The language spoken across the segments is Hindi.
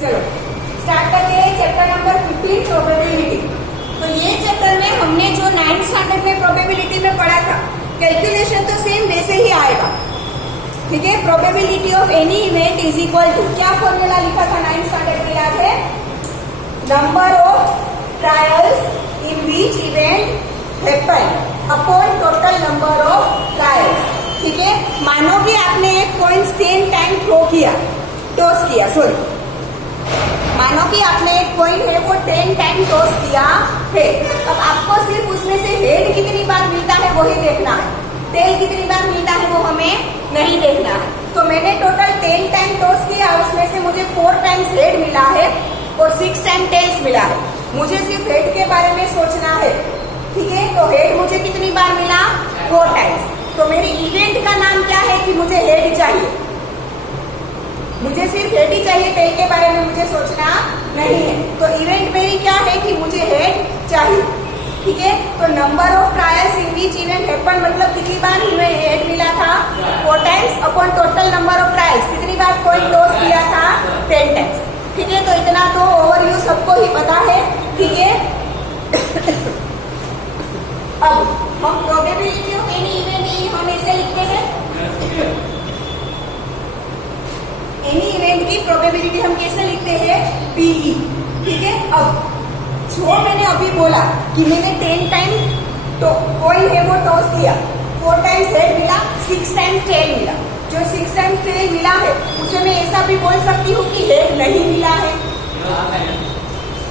चलो स्टार्ट करते हैं चैप्टर नंबर 15 प्रोबेबिलिटी। तो ये चैप्टर में हमने जो 9th स्टैंडर्ड में प्रोबेबिलिटी में पढ़ा था, कैलकुलेशन तो सेम वैसे ही आएगा, ठीक है। Probability of any event is equal to, क्या फॉर्मूला लिखा था 9th स्टैंडर्ड में, याद है? Number of trials in which event happen upon total number of trials, ठीक है। मानो कि आपने एक कॉइन 10 टाइम थ्रो किया, टॉस किया, सॉरी, मानो कि आपने एक कॉइन है वो 10 टाइम टॉस किया है। अब आपको सिर्फ उसमें से हेड कितनी बार मिलता है वही देखना है, टेल कितनी बार मिलता है वो हमें नहीं देखना है। तो मैंने टोटल 10 टाइम टॉस किया, उसमें से मुझे 4 टाइम्स हेड मिला है और 6 टाइम टेल्स मिला है। मुझे सिर्फ हेड के बारे में सोचना है, ठीक है। तो हेड मुझे कितनी बार मिला? 4 टाइम्स। तो मेरी इवेंट का नाम क्या है कि मुझे हेड चाहिए, मुझे सिर्फ हेड ही चाहिए, टेल के बारे में मुझे सोचना नहीं है। तो इवेंट मेरी क्या है कि मुझे हेड चाहिए, ठीक है। तो number of trials in which event happen, मतलब कितनी बार हेड मिला था? 4 times upon total number of trials, कितनी बार कोई टॉस किया था? 10 टाइम्स, ठीक है। तो इतना तो ओवरव्यू सबको ही पता है, ठीक है। अब हम प्रोबेबिलिटी ऑफ एनी इवेंट हम ऐसे लिखते हैं, एनी इवेंट की प्रोबेबिलिटी हम कैसे लिखते हैं? पीई, ठीक है। अब जो मैंने अभी बोला कि मैंने 10 टाइम तो कोई है वो टॉस किया, 4 टाइम्स हेड मिला, 6 टाइम्स टेल मिला। जो 6 टाइम्स टेल मिला है उसे मैं ऐसा भी बोल सकती हूँ कि हेड नहीं मिला है,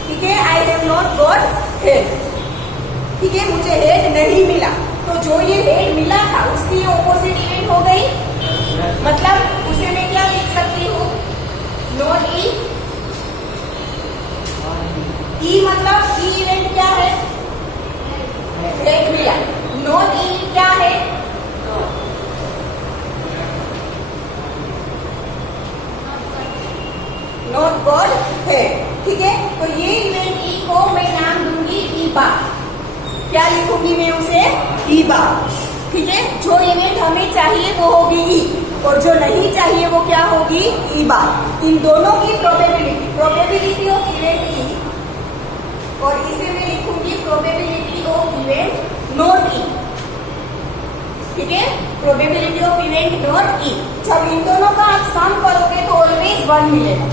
ठीक है। I have not got head, ठीक है, मुझे हेड नहीं मिला। तो जो ये हेड मिला था उसकी ऑपोजिट इवेंट हो गई, मतलब उसे मैं क्या लिख सकती हूँ? नॉट ई। ई मतलब ई इवेंट क्या है? हेड मिला। नॉट ई क्या है? नॉट गॉट हेड, ठीक है। तो ये इवेंट ई को मैं नाम दूंगी ई बार। क्या लिखूंगी मैं उसे? ई बार, ठीक है। जो इवेंट हमें चाहिए वो होगी ई, और जो नहीं चाहिए वो क्या होगी? ई बार। इन दोनों की प्रोबेबिलिटी ऑफ इवेंट ई, और इसे मैं लिखूंगी प्रोबेबिलिटी ऑफ इवेंट नॉट ई, ठीक है। प्रोबेबिलिटी ऑफ इवेंट नॉट ई। जब इन दोनों का आप सम करोगे तो ऑलवेज 1 मिलेगा,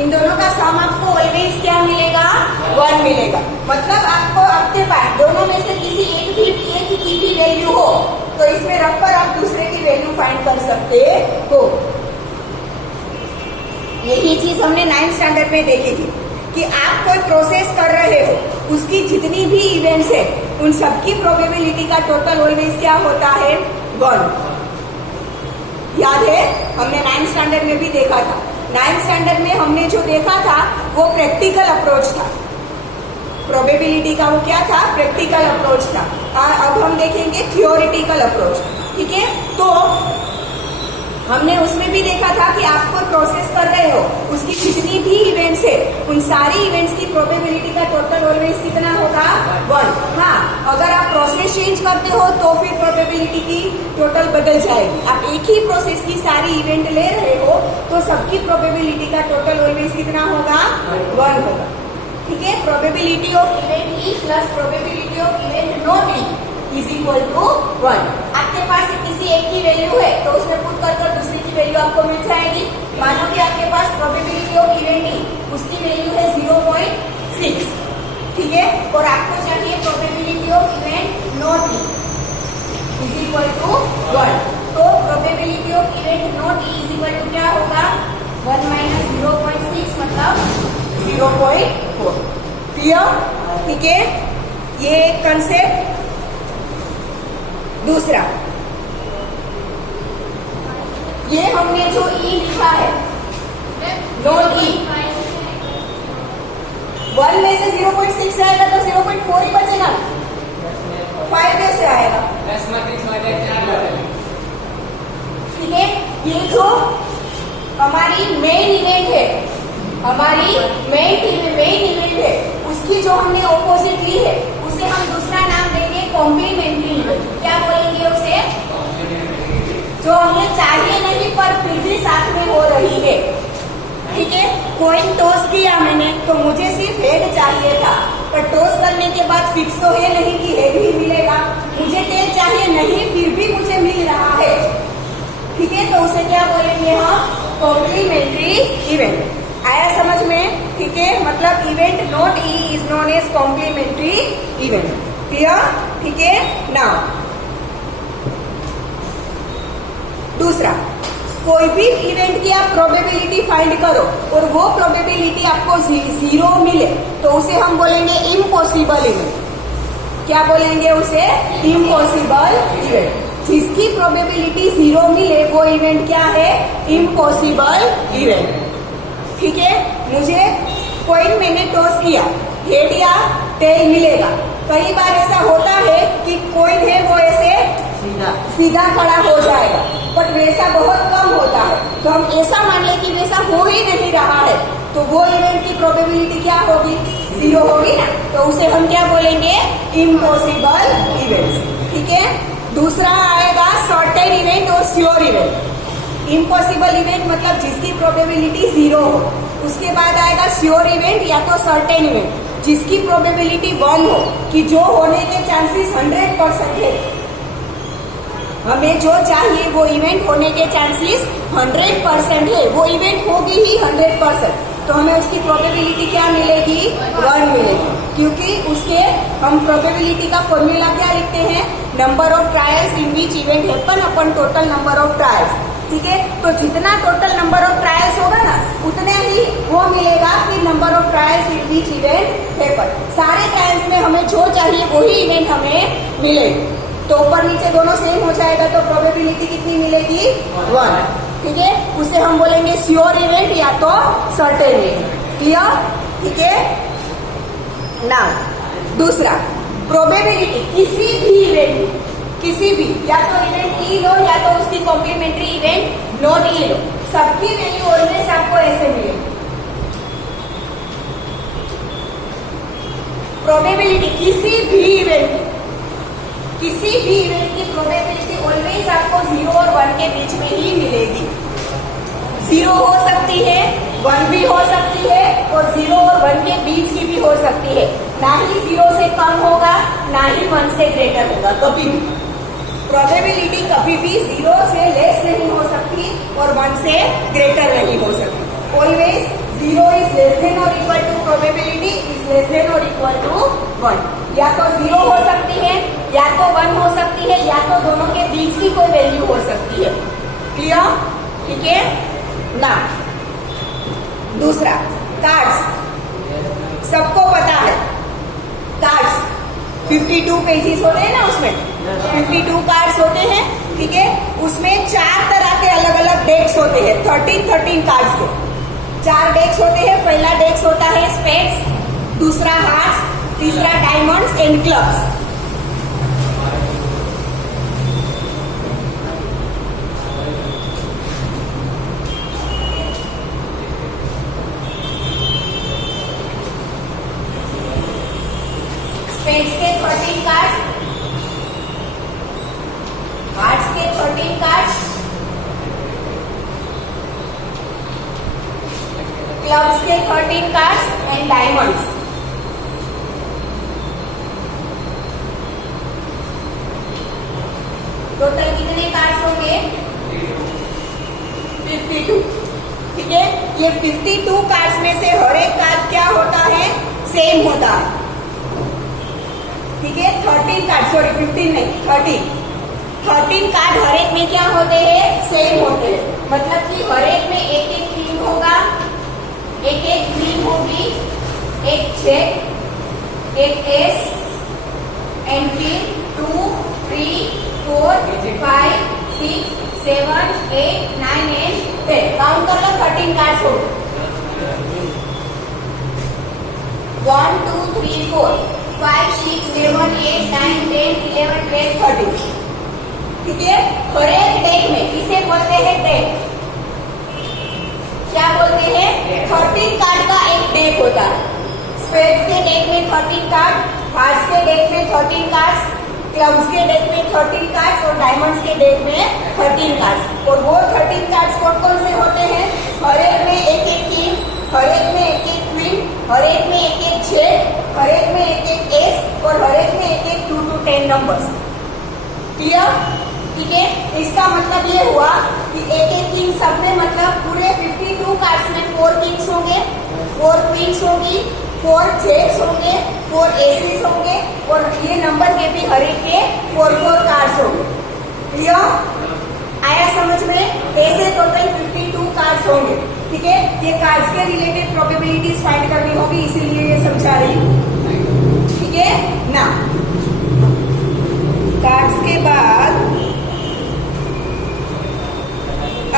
इन दोनों का सम आपको ऑलवेज क्या मिलेगा? 1 मिलेगा। मतलब आपको आपके पास दोनों में से किसी एक की भी वैल्यू हो तो इसमें रखकर आप दूसरे की वैल्यू फाइंड कर सकते हो। यही चीज हमने 9th स्टैंडर्ड में देखी थी कि आप कोई प्रोसेस कर रहे हो, उसकी जितनी भी इवेंट्स है उन सबकी प्रोबेबिलिटी का टोटल ऑलवेज क्या होता है? 1। याद है? हमने 9th स्टैंडर्ड में भी देखा था। 9th स्टैंडर्ड में हमने जो देखा था वो प्रैक्टिकल अप्रोच था, प्रोबेबिलिटी का वो क्या था? प्रैक्टिकल अप्रोच था। अब हम देखेंगे थियोरिटिकल अप्रोच, ठीक है। तो हमने उसमें भी देखा था कि आप कोई प्रोसेस कर रहे हो, उसकी जितनी भी इवेंट्स है उन सारी इवेंट्स की प्रोबेबिलिटी का टोटल ऑलवेज कितना होगा? 1। हाँ, अगर आप प्रोसेस चेंज करते हो तो फिर प्रोबेबिलिटी की टोटल बदल जाएगी। आप एक ही प्रोसेस की सारी इवेंट ले रहे हो तो सबकी प्रोबेबिलिटी का टोटल ऑलवेज कितना होगा? 1 होगा, ठीक है। Probability of event E plus probability of event not E is equal to 1। आपके पास किसी एक की वैल्यू है तो उसमें पुट कर दूसरी की वैल्यू आपको मिल जाएगी। मानो कि आपके पास प्रोबेबिलिटी ऑफ इवेंट ई, उसकी वैल्यू है 0.6, ठीक है। और आपको चाहिए probability of event not E is equal to 1। तो probability of event not E is equal to क्या होगा? 1 माइनस 0.6 मतलब 0.4। क्लियर? ठीक है, ये कंसेप्ट। दूसरा, ये हमने जो ई लिखा है नॉट ई, 1 में से 0.6 आएगा तो 0.4 ही बचेगा, 5 कैसे आएगा? ठीक है। ये जो हमारी मेन इवेंट है, हमारी मेन इवेंट है, उसकी जो हमने ऑपोजिट ली है उसे हम दूसरा नाम देंगे कॉम्प्लीमेंट्री इवेंट। क्या बोलेंगे उसे? जो हमें चाहिए नहीं पर फिर भी साथ में हो रही है। ठीक है, कॉइन टॉस किया मैंने तो मुझे सिर्फ हेड चाहिए था, पर टॉस करने के बाद फिक्स तो है नहीं कि हेड ही मिलेगा। मुझे टेल चाहिए नहीं, फिर भी मुझे मिल रहा है। ठीक है, तो उसे क्या बोलेंगे हम? Complementary event. आया समझ में? ठीक है, मतलब event not E is known as complementary event. Clear? ठीक है, नाउ दूसरा, कोई भी इवेंट की आप प्रोबेबिलिटी फाइंड करो और वो प्रोबेबिलिटी आपको 0 मिले तो उसे हम बोलेंगे इम्पॉसिबल इवेंट। क्या बोलेंगे उसे? Impossible event. जिसकी प्रोबेबिलिटी 0 मिले वो इवेंट क्या है? Impossible event. ठीक है, मुझे कॉइन मैंने टॉस किया, हेड या टेल मिलेगा। कई बार ऐसा होता है कि कॉइन है वो ऐसे सीधा खड़ा हो जाएगा, बट वैसा बहुत कम होता है। तो हम ऐसा मान ले कि वैसा हो ही नहीं रहा है, तो वो इवेंट की प्रोबेबिलिटी क्या होगी? 0 होगी ना। तो उसे हम क्या बोलेंगे? Impossible event. ठीक है, दूसरा आएगा सर्टेन इवेंट और श्योर इवेंट। इम्पॉसिबल इवेंट मतलब जिसकी प्रोबेबिलिटी 0 हो। उसके बाद आएगा श्योर इवेंट या तो सर्टेन इवेंट जिसकी प्रोबेबिलिटी 1 हो कि जो होने के चांसेस 100% है। हमें जो चाहिए वो इवेंट होने के चांसेस 100% है, वो इवेंट होगी ही 100%। तो हमें उसकी प्रोबेबिलिटी क्या मिलेगी? 1 मिलेगी, क्योंकि उसके हम प्रोबेबिलिटी का फॉर्मूला क्या लिखते हैं? Number of trials in which event happen upon total number of trials. ठीक है, तो जितना टोटल नंबर ऑफ ट्रायल्स होगा ना उतने ही वो मिलेगा कि number of trials in which event happen. सारे ट्रायल्स में हमें जो चाहिए वही इवेंट हमें मिलेगी। तो ऊपर नीचे दोनों सेम हो जाएगा तो प्रोबेबिलिटी कितनी मिलेगी? 1। ठीक है, उसे हम बोलेंगे श्योर इवेंट या तो सर्टेन इवेंट। क्लियर? ठीक है, ना दूसरा, प्रोबेबिलिटी किसी भी या तो इवेंट ई लो या तो उसकी कॉम्प्लीमेंट्री इवेंट नॉट ई लो, सबकी वैल्यू ऑलवेज आपको ऐसे मिलेगी। प्रोबेबिलिटी किसी भी इवेंट की प्रोबेबिलिटी ऑलवेज आपको 0 और 1 के बीच में ही मिलेगी। 0 हो सकती है, 1 भी हो सकती है और 0 और 1 के बीच की भी हो सकती है। ना ही 0 से कम होगा ना ही 1 से ग्रेटर होगा। कभी भी प्रोबेबिलिटी कभी भी 0 से लेस नहीं हो सकती और 1 से ग्रेटर नहीं हो सकती। ऑलवेज 0 इज लेस देन और equal to probability is less than और इक्वल टू 1। या तो 0 हो सकती है या तो 1 हो सकती है या तो दोनों के बीच की कोई वैल्यू हो सकती है। क्लियर? ठीक है ना। दूसरा, कार्ड्स। सबको पता है कार्ड्स 52 पेजेस होते हैं ना, उसमें 52 कार्ड्स होते हैं। ठीक है, उसमें 4 तरह के अलग अलग डेक्स होते हैं। 13 कार्ड्स के 4 डेक्स होते हैं। पहला डेक्स होता है स्पेड्स, दूसरा हार्ट्स, तीसरा डायमंड्स एंड क्लब्स। स्पेड्स के 13 कार्ड्स, हार्ट्स के 13 कार्ड्स, क्लब्स के 13 कार्ड्स एंड डायमंड्स। टोटल कितने कार्ड्स होंगे? 52। ठीक है, ये 52 कार्ड्स में से हर एक कार्ड क्या होता है? सेम होता है। ठीक है, 13 कार्ड, सॉरी 15 नहीं 13 कार्ड हर एक में क्या होते हैं? सेम होते हैं। मतलब कि हर एक में एक एक क्वीन होगा, एक एक क्वीन होगी, एक चेक, एक एस एंड फिर 2, 3, 4, 5, 6, 7, 8, 9 एंड 10। काउंट कर लो, 13 कार्ड्स हो। 1, 2, 3, 4, 5, 6, 7, 8, 9, 10, 11, 12, 13। ठीक है, हर एक डेक में इसे बोलते हैं डेक। क्या बोलते हैं? 13 कार्ड का एक डेक होता है। स्पेड्स के डेक में 13 कार्ड, हार्ट्स के डेक में 13 कार्ड्स, क्लब्स के डेक में 13 कार्ड्स और डायमंड्स के डेक में 13 कार्ड्स। और वो 13 कार्ड्स कौन कौन से होते हैं? हर एक में एक एक किंग, हर एक में एक एक क्वीन, हर एक में एक एक जेड, हर एक में एक एक एस और हर एक में एक एक 2 to 10 नंबर्स। क्लियर? ठीक है, इसका मतलब ये हुआ कि एक एक किंग सब में मतलब पूरे 52 कार्ड्स में 4 किंग्स होंगे, 4 क्वींस होंगी, 4 जेड्स होंगे, 4 एसेस होंगे और ये नंबर के भी हर एक के 4 कार्ड्स होंगे। क्लियर? आया समझ में? ऐसे टोटल 52 कार्ड्स होंगे। ठीक है, ये कार्ड्स के रिलेटेड प्रोबेबिलिटीज फाइंड करनी होगी, इसीलिए ये समझा रही हूँ। ठीक है ना? कार्ड्स के बाद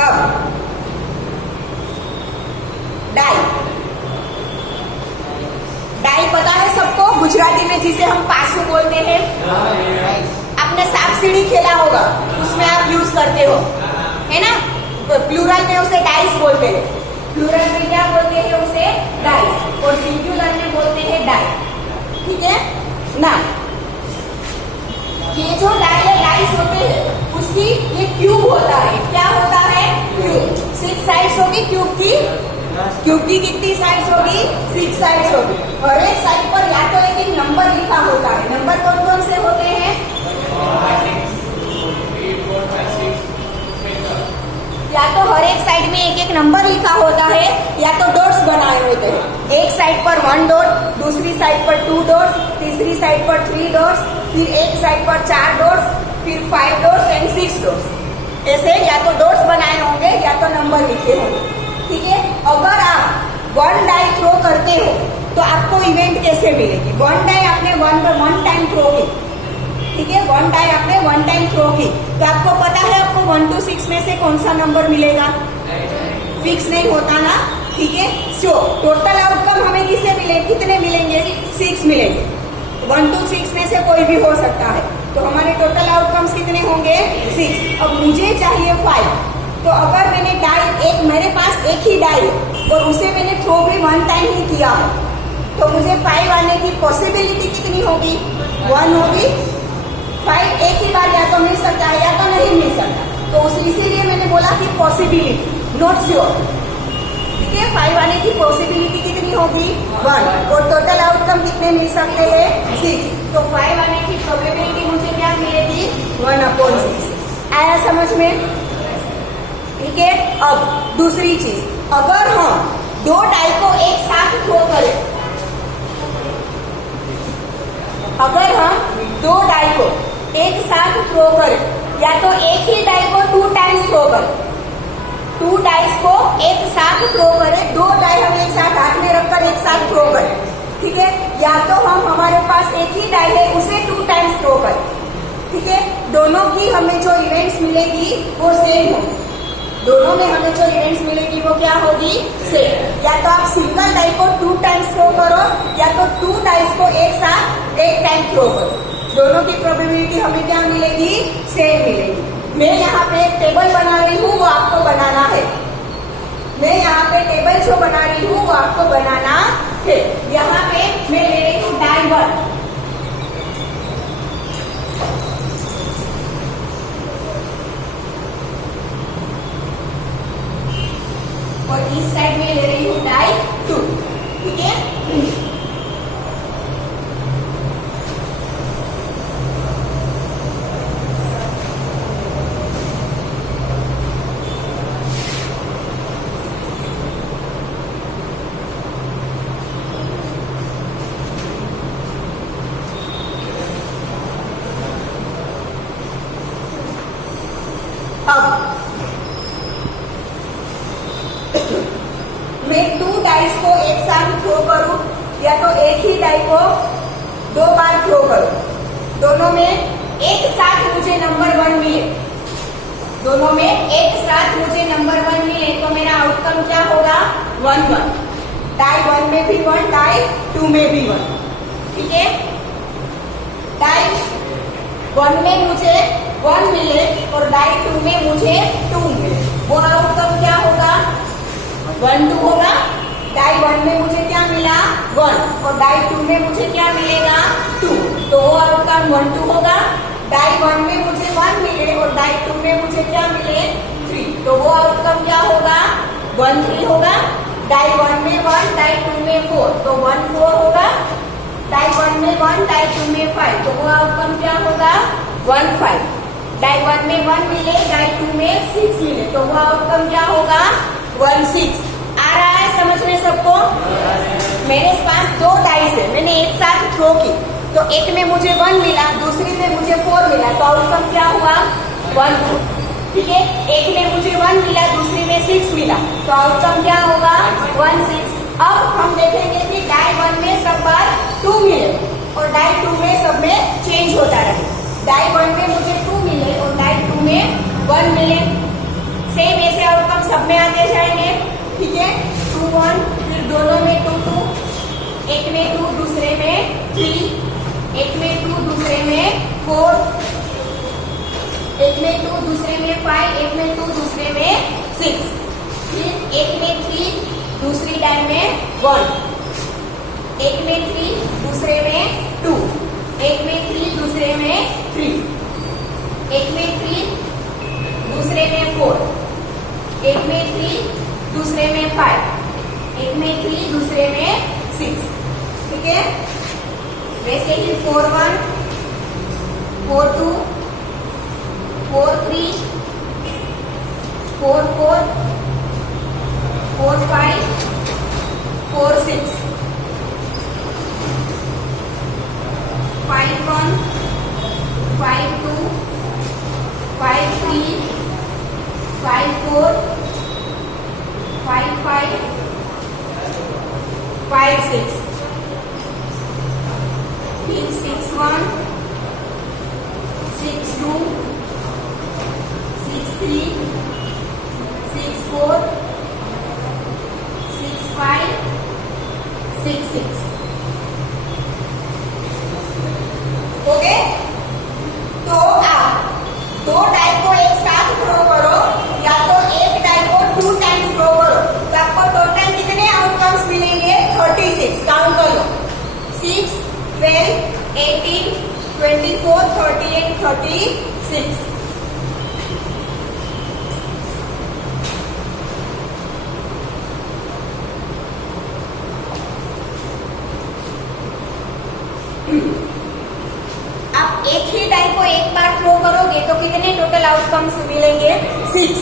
अब डाई। डाई पता है सबको, गुजराती में जिसे हम पासू बोलते हैं। आपने सांप सीढ़ी खेला होगा, उसमें आप यूज करते हो, है ना? प्लूरल में उसे डाइस बोलते हैं। प्लूरल में क्या बोलते हैं? उसे डाइस। और सिंगुलर में बोलते हैं डाई। ठीक है ना? ये जो डाई या डाइस होते हैं उसकी ये क्यूब होता है। क्या होता है? क्यूब। 6 साइड्स होगी क्यूब की। क्यूब की कितनी साइड्स होगी? 6 साइड्स होगी। हर एक साइड पर या तो एक नंबर लिखा होता है। नंबर कौन कौन से होते हैं? या तो हर एक साइड में एक एक नंबर लिखा होता है या तो डॉट्स बनाए होते हैं। एक साइड पर 1 डॉट, दूसरी साइड पर 2 डॉट्स, तीसरी साइड पर 3 डॉट्स, फिर एक साइड पर 4 डॉट्स, फिर 5 डॉट्स एंड 6 डॉट्स। ऐसे या तो डॉट्स बनाए होंगे या तो नंबर लिखे होंगे। ठीक है, अगर आप 1 डाई थ्रो करते हो तो आपको इवेंट कैसे मिलेगी? 1 डाई आपने 1 टाइम थ्रो की। ठीक है, 1 डाई आपने 1 टाइम थ्रो की तो आपको पता है आपको 1 to 6 में से कौन सा नंबर मिलेगा? फिक्स नहीं होता ना। ठीक है, सो टोटल आउटकम हमें किसे मिले? कितने मिलेंगे? 6 मिलेंगे। 1 to 6 में से कोई भी हो सकता है, तो हमारे टोटल आउटकम्स कितने होंगे? 6। अब मुझे चाहिए 5। तो अगर मैंने डाई एक, मेरे पास एक ही डाई है और उसे मैंने थ्रो भी 1 टाइम ही किया है, तो मुझे 5 आने की पॉसिबिलिटी कितनी होगी? 1 होगी। 5 एक ही बार या तो मिल सकता है या तो नहीं मिल सकता, तो इसीलिए मैंने बोला कि पॉसिबिलिटी, नॉट श्योर। ठीक है, 5 आने की पॉसिबिलिटी कितनी होगी? 1। और टोटल आउटकम कितने मिल सकते हैं? 6। तो 5 आने की प्रोबेबिलिटी मुझे क्या मिलेगी? 1/6। आया समझ में? ठीक है, अब दूसरी चीज, अगर हम 2 डाई को एक साथ थ्रो करें, अगर हम 2 डाई को एक साथ थ्रो करें या तो एक ही डाई को 2 टाइम्स थ्रो करें, 2 डाइस को एक साथ थ्रो करें, 2 डाई हम एक साथ हाथ में रखकर एक साथ थ्रो करें। ठीक है, या तो हम हमारे पास एक ही डाई है उसे 2 टाइम्स थ्रो करें। ठीक है, दोनों की हमें जो इवेंट्स मिलेगी वो सेम होगी। दोनों में हमें जो इवेंट्स मिलेगी वो क्या होगी? सेम। या तो आप सिंगल डाई को 2 टाइम्स थ्रो करो या तो 2 डाइस को एक साथ एक टाइम थ्रो करो, दोनों की प्रोबेबिलिटी हमें क्या मिलेगी? सेम मिलेगी। मैं यहाँ पे एक टेबल बना रही हूँ, वो आपको बनाना है। मैं यहाँ पे टेबल जो बना रही हूँ वो आपको बनाना है। यहाँ पे मैं ले रही हूँ डाई 1, और इस साइड में ले रही हूँ डाई 2। ठीक है, अब मैं 2 डाइस को एक साथ थ्रो करूं या तो एक ही डाई को 2 बार थ्रो करूं, दोनों में एक साथ मुझे नंबर 1 मिले, दोनों में एक साथ मुझे नंबर 1 मिले तो मेरा आउटकम क्या होगा? 1/1। डाई 1 में भी 1, डाई 2 में भी 1। ठीक है, डाई 1 में मुझे 1 मिले और डाई 2 में मुझे 2 मिले, वो आउटकम क्या होगा? 1/2 होगा। डाई 1 में मुझे क्या मिला? 1 और डाई 2 में मुझे क्या मिलेगा? 2। तो तो वो आउटकम 1 2 होगा। डाई 1 में मुझे 1 मिले और डाई 2 में मुझे क्या मिले 3, तो वो आउटकम क्या होगा 1 3 होगा। डाई 1 में 1, डाई 2 में 4, तो 1 4 होगा। डाई 1 में 1, डाई 2 में 5, तो वो आउटकम क्या होगा 1 5। डाई 1 में 1 मिले, डाई 2 में 6 मिले, तो वो आउटकम क्या होगा 1 6। आ रहा है समझ में सबको? मेरे पास 2 डाइस है, मैंने एक साथ थ्रो की, तो एक में मुझे 1 मिला, दूसरी में मुझे 4 मिला, तो आउटकम क्या हुआ 1 4। ठीक है, एक में मुझे 1 मिला, दूसरी में 6 मिला, तो आउटकम क्या होगा 1 6। अब हम देखेंगे कि डाई 1 में सब बार 2 मिले और डाई 2 में सब में चेंज होता रहे। डाई 1 में मुझे 2 मिले और डाई 2 में 1 मिले, सेम ऐसे आउटकम सब में आते जाएंगे। ठीक है, 2 1, फिर दोनों में 2 2, एक में 2 दूसरे में 3, एक में 2 दूसरे में 4, एक में 2 दूसरे में 5, एक में 2 दूसरे में 6, फिर एक में 3 दूसरी डाई में 1, एक में 3 दूसरे में 2, एक में 3 दूसरे में 3, एक में 3 दूसरे में 4, एक में 3 दूसरे में 5, एक में 3 दूसरे में 6। ठीक है, वैसे ही 4 1, 4 2, 4 3, 4 4, 4 5, 4 6, 5 1, 5 2, 5 3, 5 4, 5 5, 5 6, फिर 6 1, 6 2, 6 3, 6 4, 6 5, 6 6। ओके, तो आप 2 डाई को एक साथ थ्रो करो या तो एक डाई को 2 टाइम्स थ्रो करो, तो आपको टोटल कितने आउटकम्स मिलेंगे 36। काउंट कर लो, 6 12 18 24 38 36। आप एक ही डाई को एक बार थ्रो करोगे तो कितने टोटल आउटकम्स मिलेंगे 6।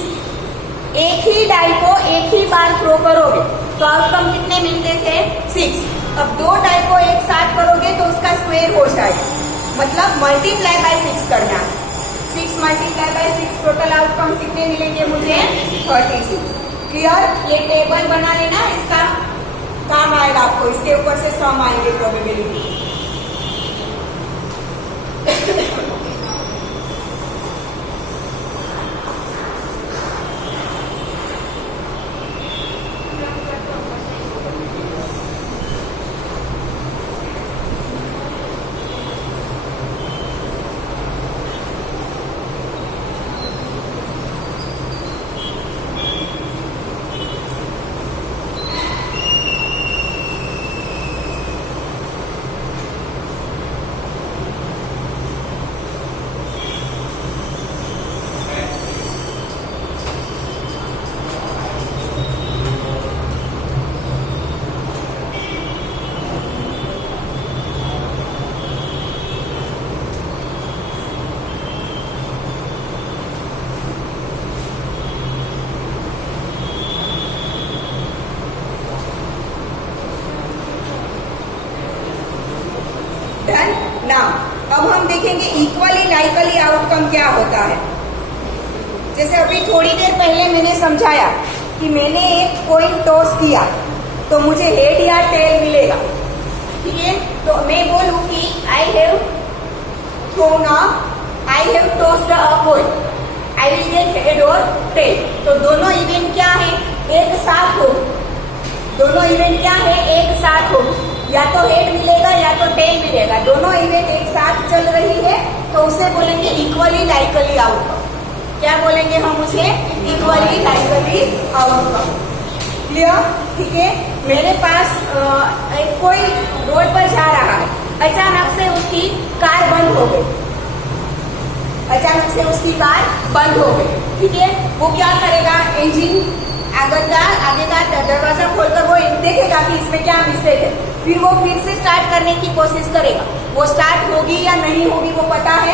एक ही डाई को एक ही बार थ्रो करोगे तो आउटकम कितने मिलते थे 6। अब 2 डाई को एक साथ करोगे तो उसका स्क्वायर हो जाएगा, मतलब मल्टीप्लाई बाय 6 करना। 6 मल्टीप्लाई बाय 6 टोटल आउटकम कितने मिलेंगे मुझे 36। क्लियर? ये टेबल बना लेना, इसका काम आएगा आपको, इसके ऊपर से सम आएंगे प्रोबेबिलिटी। डन। नाउ अब हम देखेंगे इक्वली लाइकली आउटकम क्या होता है। जैसे अभी थोड़ी देर पहले मैंने समझाया कि मैंने एक कॉइन टॉस किया तो मुझे हेड या टेल मिलेगा। ठीक है, तो मैं बोलूं कि I have thrown I have tossed a coin, I will get head और टेल। तो दोनों इवेंट क्या है एक साथ हो, दोनों इवेंट क्या है एक साथ हो, या तो हेड मिलेगा या तो टेल मिलेगा, दोनों इवेंट एक साथ चल रही है तो उसे बोलेंगे इक्वली लाइकली आउटकम। क्या बोलेंगे हम उसे? Equally likely outcome. क्लियर? ठीक है, मेरे पास कोई रोड पर जा रहा है अचानक से उसकी कार बंद हो गई, अचानक से उसकी कार बंद हो गई, ठीक है। वो क्या करेगा, इंजन आगे का दरवाजा खोलकर वो देखेगा कि इसमें क्या मिस्टेक है, फिर वो फिर से स्टार्ट करने की कोशिश करेगा। वो स्टार्ट होगी या नहीं होगी वो पता है,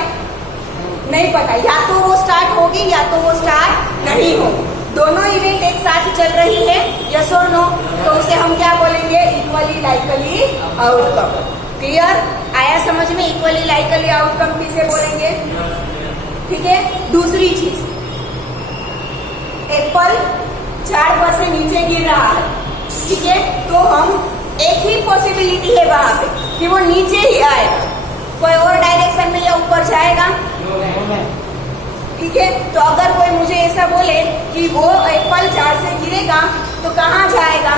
नहीं पता, या तो वो स्टार्ट होगी या तो वो स्टार्ट नहीं होगी। दोनों इवेंट एक साथ चल रही है, यस और नो, तो उसे हम क्या बोलेंगे, इक्वली लाइकली आउटकम। क्लियर, आया समझ में, इक्वली लाइकली आउटकम किसे बोलेंगे, ठीक है। दूसरी चीज, एप्पल झाड़ पर से नीचे गिर रहा है, ठीक है, तो हम एक ही पॉसिबिलिटी है वहां पे कि वो नीचे ही आएगा, कोई और डायरेक्शन में या ऊपर जाएगा, ठीक है। तो अगर कोई मुझे ऐसा बोले कि वो एप्पल झाड़ से गिरेगा तो कहाँ जाएगा,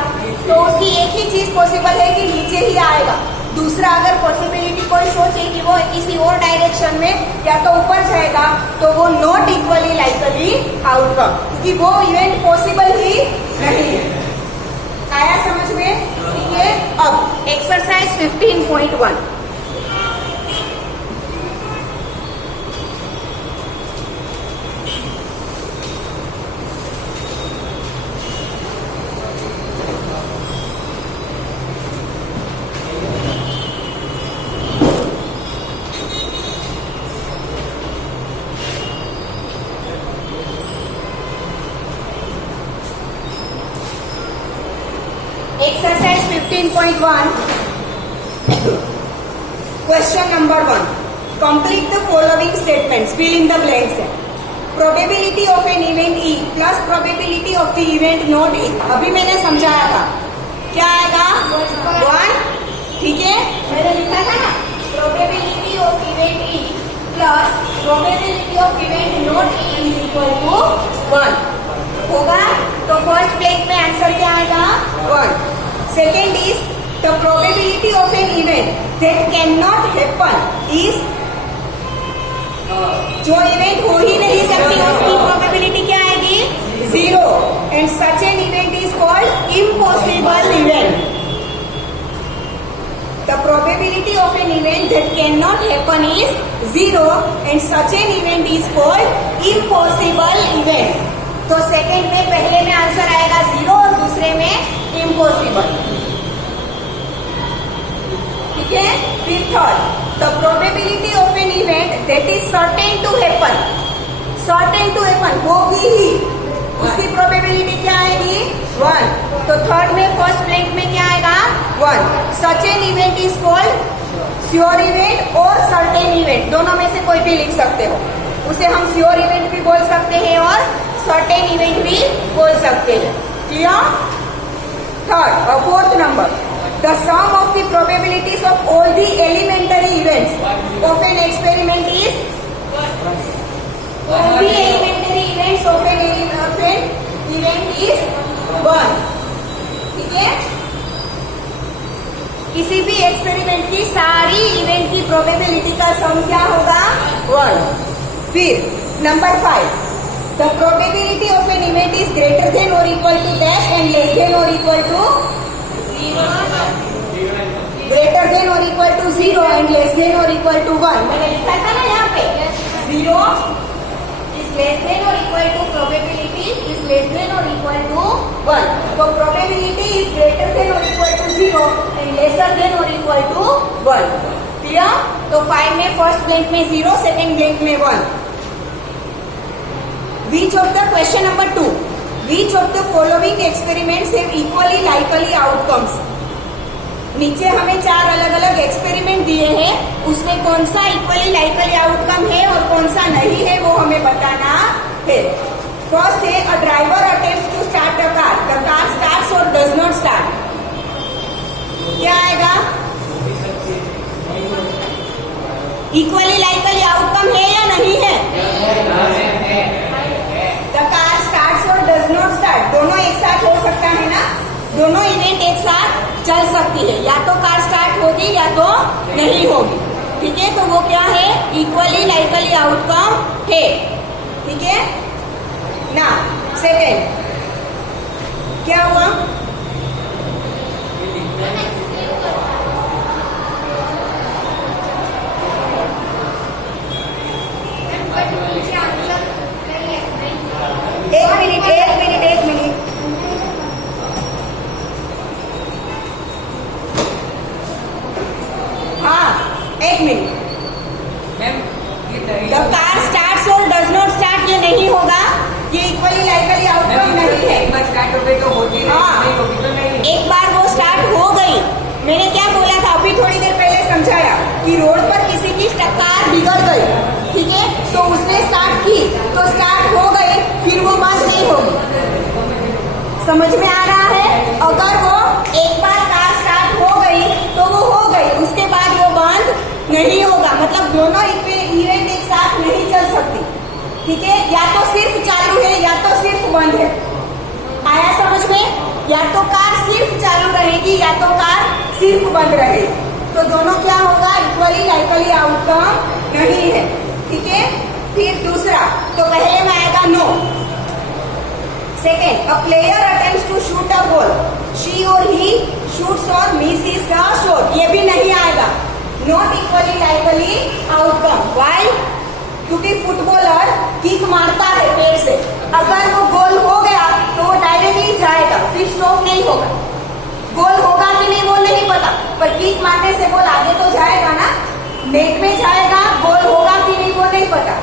तो उसकी एक ही चीज पॉसिबल है कि नीचे ही आएगा। दूसरा अगर पॉसिबिलिटी कोई सोचे कि वो किसी और डायरेक्शन में या तो ऊपर जाएगा, तो वो नॉट इक्वली लाइकली आउटकम, क्योंकि वो इवेंट पॉसिबल ही नहीं है। आया समझ में, ठीक है। अब exercise 15.1, exercise 15.1, question number 1, complete the following statements, fill in the blanks. Probability of an event E plus probability of the event not E. अभी मैंने समझाया था, क्या आएगा, 1, ठीक है, मैंने लिखा था ना, probability of event E plus probability of event not E is equal to 1 होगा। तो फर्स्ट ब्लैंक में आंसर क्या आएगा, 1। Second is the probability of an event that can not happen is, जो इवेंट हो ही नहीं सकती उसकी प्रोबेबिलिटी क्या आएगी, 0, and such an event is called impossible event. The probability of an event that can not happen is 0, and such an event is called impossible event. तो सेकेंड में पहले में आंसर आएगा 0 और दूसरे में इम्पॉसिबल, ठीक है। फिर third, the probability of an event that is certain to happen, certain to happen होगी ही, उसकी प्रोबेबिलिटी क्या आएगी, 1। तो थर्ड में फर्स्ट ब्लैंक में क्या आएगा, 1। Such an event is called sure event और सर्टेन इवेंट, दोनों में से कोई भी लिख सकते हो, उसे हम श्योर इवेंट भी बोल सकते हैं और सर्टेन इवेंट भी बोल सकते हैं, क्लियर। थर्ड और fourth number, the sum of the probabilities of all the elementary events of an experiment is, all the elementary events of an event is 1, ठीक है। किसी भी एक्सपेरिमेंट की सारी इवेंट की प्रोबेबिलिटी का सम क्या होगा, 1। फिर number 5, the probability of an event is greater than or equal to dash and less than or equal to 0, greater than or equal to 0 and less than or equal to 1। मैंने लिखा था ना यहाँ पे, 0 is less than or equal to probability is less than or equal to 1। तो probability is greater than or equal to 0 and lesser than or equal to 1, clear. तो 5 में फर्स्ट ब्लैंक में 0, सेकेंड ब्लैंक में 1। Which of the question number 2, which of the following experiments have equally likely outcomes? नीचे हमें 4 अलग अलग एक्सपेरिमेंट दिए हैं, उसमें कौन सा इक्वली लाइकली आउटकम है और कौन सा नहीं है वो हमें बताना है। फर्स्ट है, a driver attempts to start a car, the car starts और डज नॉट स्टार्ट, क्या आएगा, इक्वली लाइकली आउटकम है या नहीं है, द कार स्टार्ट्स और डज नॉट स्टार्ट, दोनों एक साथ हो सकता है ना, दोनों इवेंट एक साथ चल सकती है, या तो कार स्टार्ट होगी या तो नहीं होगी, ठीक है। तो वो क्या है, इक्वली लाइकली आउटकम है, ठीक है ना। सेकेंड क्या हुआ, समझ में आ रहा है? अगर वो एक बार कार स्टार्ट हो गई तो वो हो गई, उसके बाद वो बंद नहीं होगा। मतलब दोनों इवेंट एक साथ नहीं चल सकती, ठीक है? या तो सिर्फ चालू है या तो सिर्फ बंद है। आया समझ में? या तो कार सिर्फ चालू रहेगी या तो कार सिर्फ बंद रहेगी। तो दोनों क्या होगा? इक्वली लाइकली आउटकम नहीं है, ठीक है? फिर दूसरा, तो पहले में आएगा no. Second, a player attempts to shoot a ball, she और ही शूट्स और मिसेस द शॉट, ये भी नहीं आएगा। Not equally likely outcome. Why? क्योंकि फुटबॉलर किक मारता है पैर से, अगर वो गोल हो गया तो वो डायरेक्टली जाएगा, फिर स्टॉप नहीं होगा। गोल होगा कि नहीं वो नहीं पता, पर किक मारने से गोल आगे तो जाएगा ना, नेट में जाएगा। गोल होगा कि नहीं वो नहीं पता,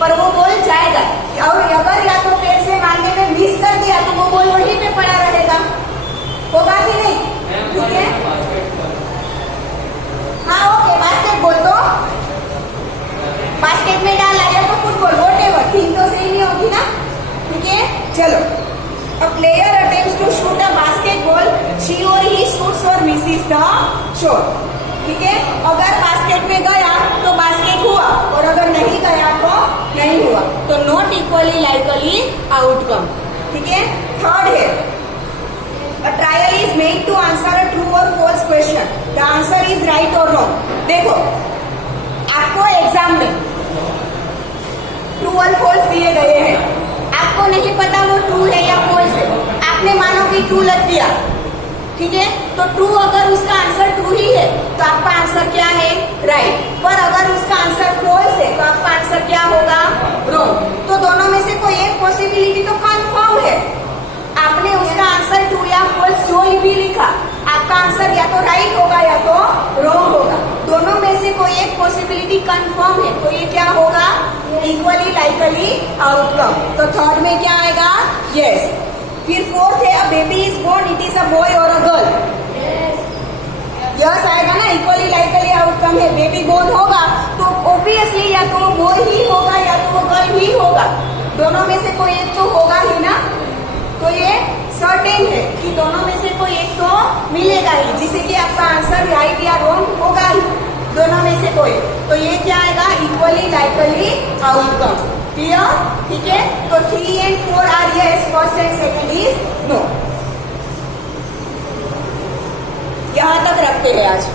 पर वो गोल जाएगा। और अगर या तो पैर से मारने में मिस कर दिया तो वो गोल वहीं पे पड़ा रहेगा, होगा कि नहीं? ठीक है, हाँ ओके। बास्केटबॉल तो बास्केट में डाला या तो फुटबॉल, व्हाटएवर, थिंग तो सेम ही होगी ना, ठीक है? चलो, a player attempts to shoot a basketball, she और ही शूट्स और मिसेस द शॉट, ठीक है? अगर बास्केट में गया तो बास्केट हुआ, और अगर नहीं गया तो नहीं हुआ। तो नॉट इक्वली लाइकली आउटकम, ठीक है? थर्ड है, a trial is made to answer a true और false question, the answer is right और रॉन्ग। देखो, आपको एग्जाम में ट्रू और फॉल्स दिए गए हैं, आपको नहीं पता वो ट्रू है या फॉल्स है, आपने मानो कि ट्रू लग दिया, ठीक है? तो ट्रू अगर उसका आंसर ट्रू ही है तो आपका आंसर क्या है? राइट। पर अगर उसका आंसर फॉल्स है तो आपका आंसर क्या होगा? रॉन्ग। तो दोनों में से कोई एक पॉसिबिलिटी तो कंफर्म है। आपने उसका आंसर ट्रू या फॉल्स जो भी लिखा, आपका आंसर या तो राइट होगा या तो रॉन्ग होगा। दोनों में से कोई एक पॉसिबिलिटी कंफर्म है, तो ये क्या होगा? Equally likely outcome. तो थर्ड में क्या आएगा? यस। फिर फोर्थ है, a baby is born, it is a boy और अ गर्ल, यस आएगा ना, इक्वली लाइकली आउटकम है। बेबी बोर्न होगा तो ऑब्वियसली या तो वो बॉय ही होगा या तो वो गर्ल ही होगा, दोनों में से कोई एक तो होगा ही ना। तो ये सर्टेन है कि दोनों में से कोई एक तो मिलेगा ही, जिससे कि आपका आंसर राइट या रॉन्ग होगा ही, दोनों में से कोई। तो ये क्या आएगा? Equally likely outcome. क्लियर? ठीक है? तो 3 and 4 are yes, first and second is no. यहां तक रखते हैं आज।